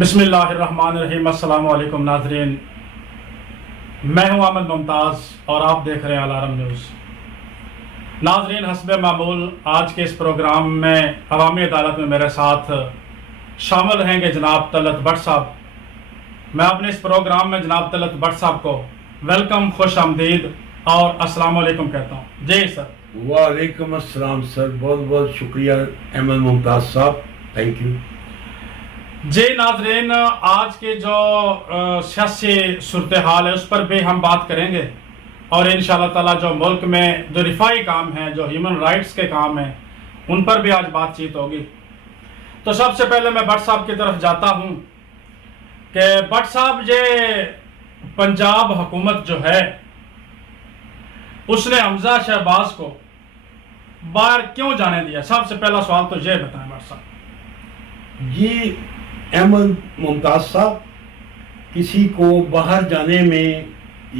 بسم اللہ الرحمن الرحیم۔ السلام علیکم ناظرین، میں ہوں احمد ممتاز اور آپ دیکھ رہے ہیں الارم نیوز۔ ناظرین، حسب معمول آج کے اس پروگرام میں عوامی عدالت میں میرے ساتھ شامل رہیں گے جناب طلعت بٹ صاحب۔ میں اپنے اس پروگرام میں جناب طلعت بٹ صاحب کو ویلکم، خوش آمدید اور السلام علیکم کہتا ہوں۔ جی سر۔ وعلیکم السلام سر، بہت بہت شکریہ احمد ممتاز صاحب، تھینک یو۔ جی ناظرین، آج کے جو سیاسی صورتحال ہے اس پر بھی ہم بات کریں گے، اور انشاءاللہ تعالی جو ملک میں جو رفائی کام ہیں، جو ہیومن رائٹس کے کام ہیں، ان پر بھی آج بات چیت ہوگی۔ تو سب سے پہلے میں بٹ صاحب کی طرف جاتا ہوں کہ بٹ صاحب، یہ پنجاب حکومت جو ہے اس نے حمزہ شہباز کو باہر کیوں جانے دیا؟ سب سے پہلا سوال تو یہ بتائیں بٹ صاحب۔ جی احمد ممتاز صاحب، کسی کو باہر جانے میں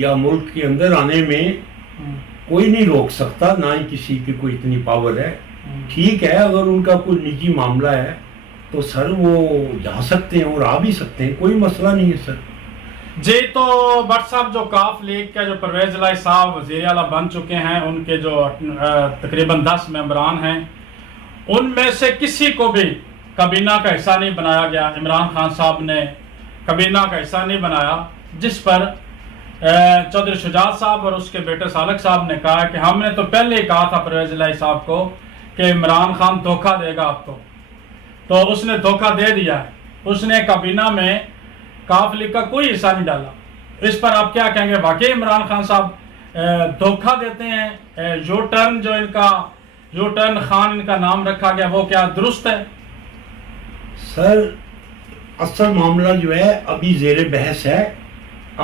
یا ملک کے اندر آنے میں کوئی نہیں روک سکتا، نہ ہی کسی کی کوئی اتنی پاور ہے۔ ٹھیک ہے، اگر ان کا کوئی نجی معاملہ ہے تو سر وہ جا سکتے ہیں اور آ بھی سکتے ہیں، کوئی مسئلہ نہیں ہے سر۔ جی تو بٹ صاحب، جو کاف لیگ کے جو پرویز الہی صاحب وزیر اعلیٰ بن چکے ہیں، ان کے جو تقریباً 10 ممبران ہیں، ان میں سے کسی کو بھی کابینہ کا حصہ نہیں بنایا گیا۔ عمران خان صاحب نے کابینہ کا حصہ نہیں بنایا، جس پر چودھری شجاعت صاحب اور اس کے بیٹے سالک صاحب نے کہا کہ ہم نے تو پہلے ہی کہا تھا پرویز الہی صاحب کو کہ عمران خان دھوکہ دے گا آپ کو، تو اس نے دھوکہ دے دیا ہے۔ اس نے کابینہ میں کاف لیگ کا کوئی حصہ نہیں ڈالا۔ اس پر آپ کیا کہیں گے؟ واقعی عمران خان صاحب دھوکہ دیتے ہیں؟ یو ٹرن جو ان کا یو ٹرن خان ان کا نام رکھا گیا، وہ کیا درست ہے؟ سر اصل معاملہ جو ہے ابھی زیر بحث ہے،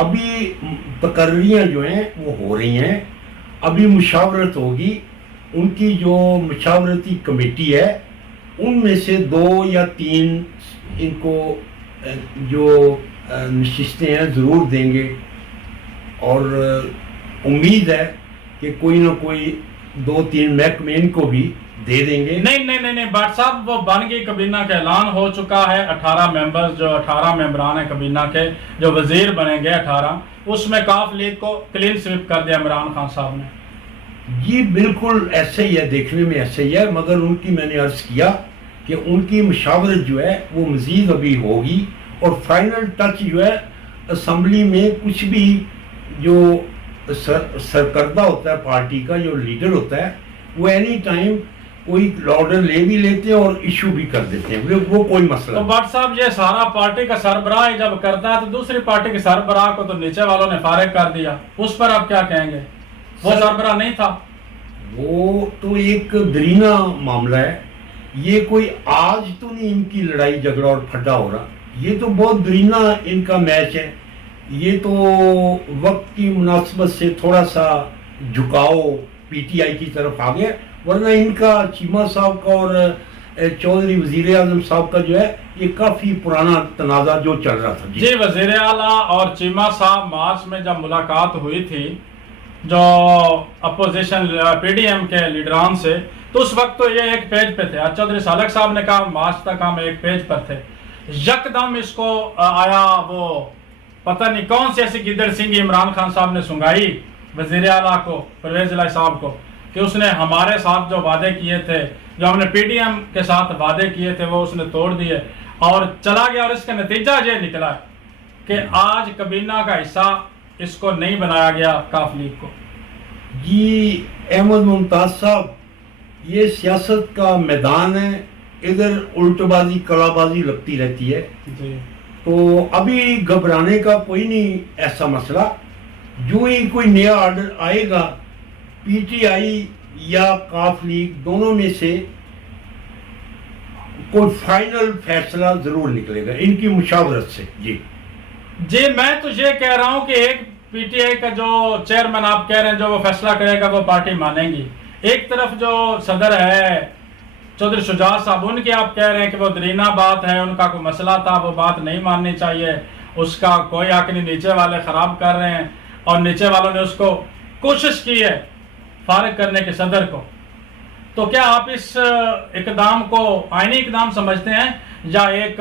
ابھی تقرریاں جو ہیں وہ ہو رہی ہیں، ابھی مشاورت ہوگی۔ ان کی جو مشاورتی کمیٹی ہے ان میں سے 2 یا 3 ان کو جو نشستیں ہیں ضرور دیں گے، اور امید ہے کہ کوئی نہ کوئی 2-3 محکمے ان کو بھی دے دیں گے۔ نہیں بٹ صاحب، وہ بن گئی کابینہ کا اعلان ہو چکا ہے۔ 18 ممبرز، جو 18 ممبران ہیں کابینہ کے، جو وزیر بنیں گے 18، اس میں کاف لیگ کو کلین سویپ کر دیا عمران خان صاحب نے۔ جی بالکل ایسے ہی ہے، دیکھنے میں ایسے ہی ہے، مگر ان کی میں نے عرض کیا کہ ان کی مشاورت جو ہے وہ مزید ابھی ہوگی، اور فائنل ٹچ جو ہے اسمبلی میں کچھ بھی جو سرکردہ ہوتا ہے پارٹی کا، جو لیڈر ہوتا ہے، وہ اینی ٹائم کوئی آرڈر لے بھی لیتے ہیں اور ایشو بھی کر دیتے ہیں، وہ کوئی مسئلہ تو بٹ صاحب، یہ سارا پارٹی کا سربراہ جب کرتا ہے تو دوسری پارٹی کے سربراہ کو تو نیچے والوں نے فارغ کر دیا، اس پر آپ کیا کہیں گے؟ وہ سربراہ نہیں تھا؟ وہ تو ایک درینہ معاملہ ہے، یہ کوئی آج تو نہیں ان کی لڑائی جھگڑا اور پھٹا ہو رہا، یہ تو بہت درینہ ان کا میچ ہے۔ یہ تو وقت کی مناسبت سے تھوڑا سا جھکاؤ پی ٹی آئی کی طرف آ گیا، ورنہ ان کا چیمہ صاحب کا اور چودھری وزیر اعظم صاحب کا جو ہے یہ کافی پرانا تنازع جو چل رہا تھا۔ جی، وزیر اعلیٰ اور چیمہ صاحب مارچ میں جب ملاقات ہوئی تھی جو اپوزیشن پی ڈی ایم کے لیڈران سے، تو اس وقت تو یہ ایک پیج پہ تھے۔ چودھری سالک صاحب نے کہا مارچ تک ہم ایک پیج پر تھے، یکدم اس کو آیا وہ پتہ نہیں کون سی ایسی گدڑ سنگھی عمران خان صاحب نے سنگائی وزیر اعلیٰ کو، پرویز الہی صاحب کو، کہ اس نے ہمارے ساتھ جو وعدے کیے تھے، جو ہم نے پی ڈی ایم کے ساتھ وعدے کیے تھے، وہ اس نے توڑ دیے اور چلا گیا۔ اور اس کا نتیجہ یہ نکلا ہے کہ آج کابینہ کا حصہ اس کو نہیں بنایا گیا، کاف لیگ کو۔ جی احمد ممتاز صاحب، یہ سیاست کا میدان ہے، ادھر الٹ بازی کلا بازی لگتی رہتی ہے، جی تو ابھی گھبرانے کا کوئی نہیں ایسا مسئلہ۔ جو ہی کوئی نیا آرڈر آئے گا، پی ٹی آئی یا کاف لیگ دونوں میں سے کوئی فائنل فیصلہ ضرور نکلے گا ان کی مشاورت سے۔ جی میں تو یہ کہہ رہا ہوں کہ ایک پی ٹی آئی کا جو چیئرمین آپ کہہ رہے ہیں جو وہ فیصلہ کرے گا وہ پارٹی مانیں گی، ایک طرف جو صدر ہے چودھری شجاعت صاحب، ان کی آپ کہہ رہے ہیں کہ وہ درینہ بات ہے، ان کا کوئی مسئلہ تھا، وہ بات نہیں ماننی چاہیے، اس کا کوئی حق نہیں، نیچے والے خراب کر رہے ہیں، اور نیچے والوں نے اس کو کوشش کی ہے فارغ کرنے کے صدر کو۔ تو کیا آپ اس اقدام کو آئینی اقدام سمجھتے ہیں یا ایک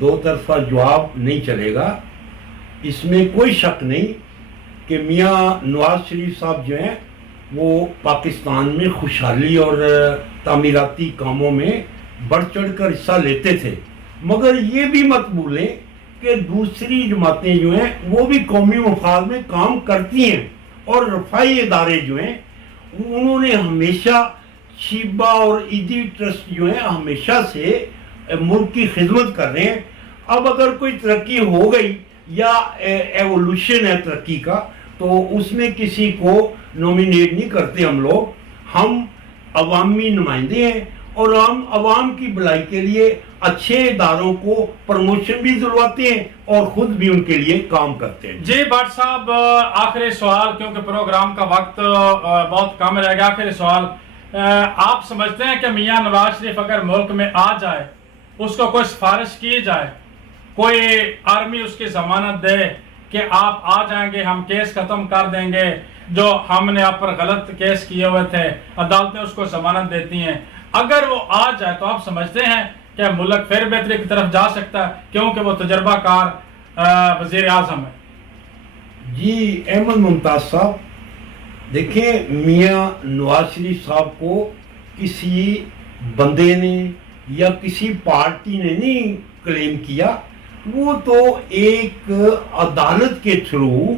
دو طرفہ جواب نہیں چلے گا. اس میں کوئی شک نہیں کہ میاں نواز شریف صاحب جو ہیں وہ پاکستان میں خوشحالی اور تعمیراتی کاموں میں بڑھ چڑھ کر حصہ لیتے تھے، مگر یہ بھی مت بھولیں کہ دوسری جماعتیں جو ہیں وہ بھی قومی مفاد میں کام کرتی ہیں، اور رفائی ادارے جو ہیں انہوں نے ہمیشہ شیبہ اور ایدی ٹرسٹ جو ہیں ہمیشہ سے ملک کی خدمت کر رہے ہیں. اب اگر کوئی ترقی ہو گئی یا ایوولوشن ہے ترقی کا، تو اس میں کسی کو نومینیٹ نہیں کرتے ہم لوگ. ہم عوامی نمائندے ہیں اور ہم عوام کی بھلائی کے لیے اچھے اداروں کو پروموشن بھی دلواتے ہیں اور خود بھی ان کے لیے کام کرتے ہیں. جی بٹ صاحب، آخری سوال، کیونکہ پروگرام کا وقت بہت کم رہے گا. آخری سوال، آپ سمجھتے ہیں کہ میاں نواز شریف اگر ملک میں آ جائے، اس کو کوئی سفارش کی جائے، کوئی آرمی اس کی ضمانت دے کہ آپ آ جائیں گے، ہم کیس ختم کر دیں گے، جو ہم نے آپ پر غلط کیس کیے ہوئے تھے، عدالتیں اس کو ضمانت دیتی ہیں، اگر وہ آ جائے تو آپ سمجھتے ہیں کہ ملک پھر بہتری کی طرف جا سکتا ہے، کیونکہ وہ تجربہ کار وزیر اعظم ہے؟ جی احمد ممتاز صاحب، دیکھیں میاں نواز شریف صاحب کو کسی بندے نے یا کسی پارٹی نے نہیں کلیم کیا، وہ تو ایک عدالت کے تھرو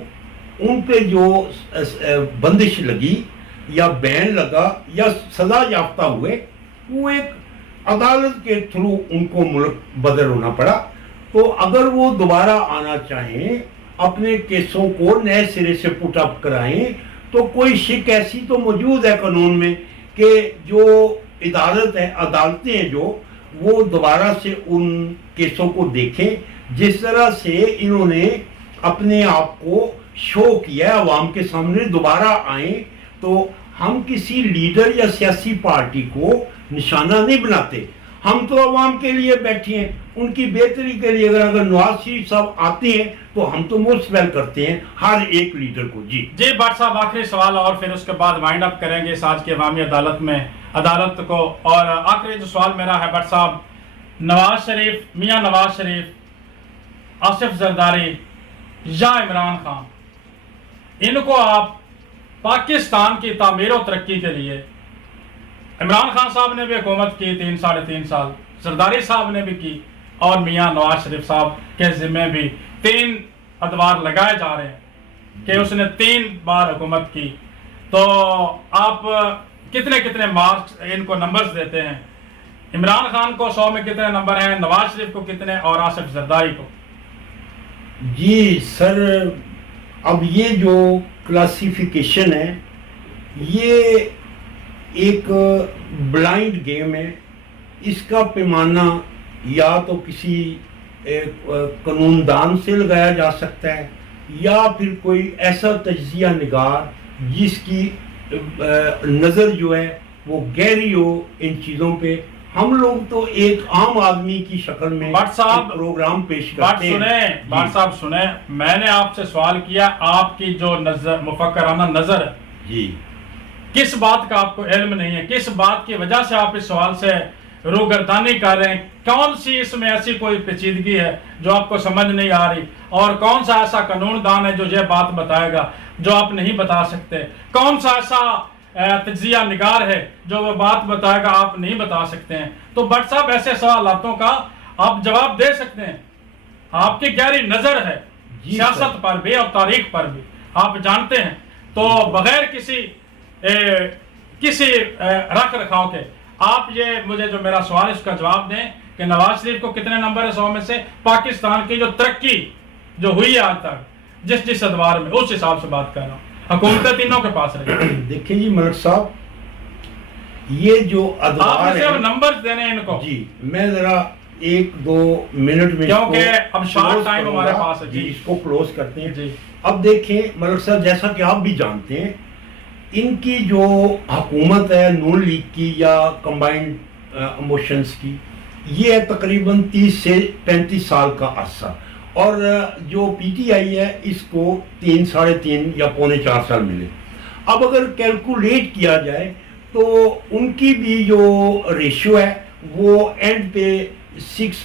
ان پہ جو بندش لگی یا بین لگا یا سزا یافتہ ہوئے، وہ ایک عدالت کے تھرو ان کو ملک بدر ہونا پڑا. تو اگر وہ دوبارہ آنا چاہیں، اپنے کیسوں کو نئے سرے سے پٹ اپ کرائیں، تو کوئی شک ایسی تو موجود ہے قانون میں کہ جو عدالتیں ہیں جو وہ دوبارہ سے ان کیسوں کو دیکھیں. جس طرح سے انہوں نے اپنے آپ کو شو کیا ہے عوام کے سامنے، دوبارہ آئیں. تو ہم کسی لیڈر یا سیاسی پارٹی کو نشانہ نہیں بناتے، ہم تو عوام کے لیے بیٹھے ہیں، ان کی بہتری کے لیے. اگر نواز شریف صاحب آتے ہیں تو ہم تو موسٹ ویل کرتے ہیں ہر ایک لیڈر کو. جی بٹ صاحب، آخری سوال اور پھر اس کے بعد وائنڈ اپ کریں گے اس آج کی عوامی عدالت کو. اور آخری جو سوال میرا ہے بٹ صاحب، میاں نواز شریف، آصف زرداری یا عمران خان، ان کو آپ پاکستان کی تعمیر و ترقی کے لیے، عمران خان صاحب نے بھی حکومت کی 3.5 سال، زرداری صاحب نے بھی کی، اور میاں نواز شریف صاحب کے ذمہ بھی 3 ادوار لگائے جا رہے ہیں کہ اس نے 3 بار حکومت کی. تو آپ کتنے مارکس ان کو نمبرز دیتے ہیں؟ عمران خان کو 100 میں کتنے نمبر ہیں، نواز شریف کو کتنے، اور آصف زرداری کو؟ جی سر، اب یہ جو کلاسیفیکیشن ہے یہ ایک بلائنڈ گیم ہے. اس کا پیمانہ یا تو کسی قانون دان سے لگایا جا سکتا ہے، یا پھر کوئی ایسا تجزیہ نگار جس کی نظر جو ہے وہ گہری ہو ان چیزوں پہ. ہم لوگ تو ایک عام آدمی کی شکل میں پروگرام پیش کرتے ہیں. بٹ صاحب سنیں، میں نے آپ سے سوال کیا، آپ کی جو مفکرانہ نظر ہے، جی کس بات کا آپ کو علم نہیں ہے، کس بات کی وجہ سے آپ اس سوال سے روگردانی کر رہے ہیں؟ کون سی اس میں ایسی کوئی پیچیدگی ہے جو آپ کو سمجھ نہیں آ رہی؟ اور کون سا ایسا قانون دان ہے جو یہ بات بتائے گا جو آپ نہیں بتا سکتے؟ کون سا ایسا تجزیہ نگار ہے جو وہ بات بتائے گا آپ نہیں بتا سکتے ہیں؟ تو بٹ صاحب ایسے سوالاتوں کا آپ جواب دے سکتے ہیں، آپ کی گہری نظر ہے سیاست پر بھی اور تاریخ پر بھی، آپ جانتے ہیں. تو بغیر کسی رکھ رکھاؤ کے آپ یہ مجھے جو میرا سوال ہے اس کا جواب دیں کہ نواز شریف کو کتنے نمبر ہے 100 میں سے؟ پاکستان کی جو ترقی جو ہوئی ہے آج تک جس ادوار میں، اس حساب سے بات کر رہا ہوں. حکومتیں تینوں کے پاس رہی. دیکھیں جی ملک صاحب، یہ جو ادوار ہیں نمبر دینے ان کو، جی میں ذرا 1-2 منٹ میں، کیونکہ اب شارٹ ٹائم ہمارے پاس ہے، جی اس کو کلوز کرتے ہیں. جی اب دیکھیں ملک صاحب، جیسا کہ آپ بھی جانتے ہیں، ان کی جو حکومت ہے نون لیگ کی یا کمبائنڈ موشنز کی، یہ ہے تقریباً 30 سے 35 سال کا عرصہ، اور جو پی ٹی آئی ہے اس کو 3 ساڑھے 3 یا پونے 4 سال ملے. اب اگر کیلکولیٹ کیا جائے تو ان کی بھی جو ریشو ہے وہ اینڈ پہ 6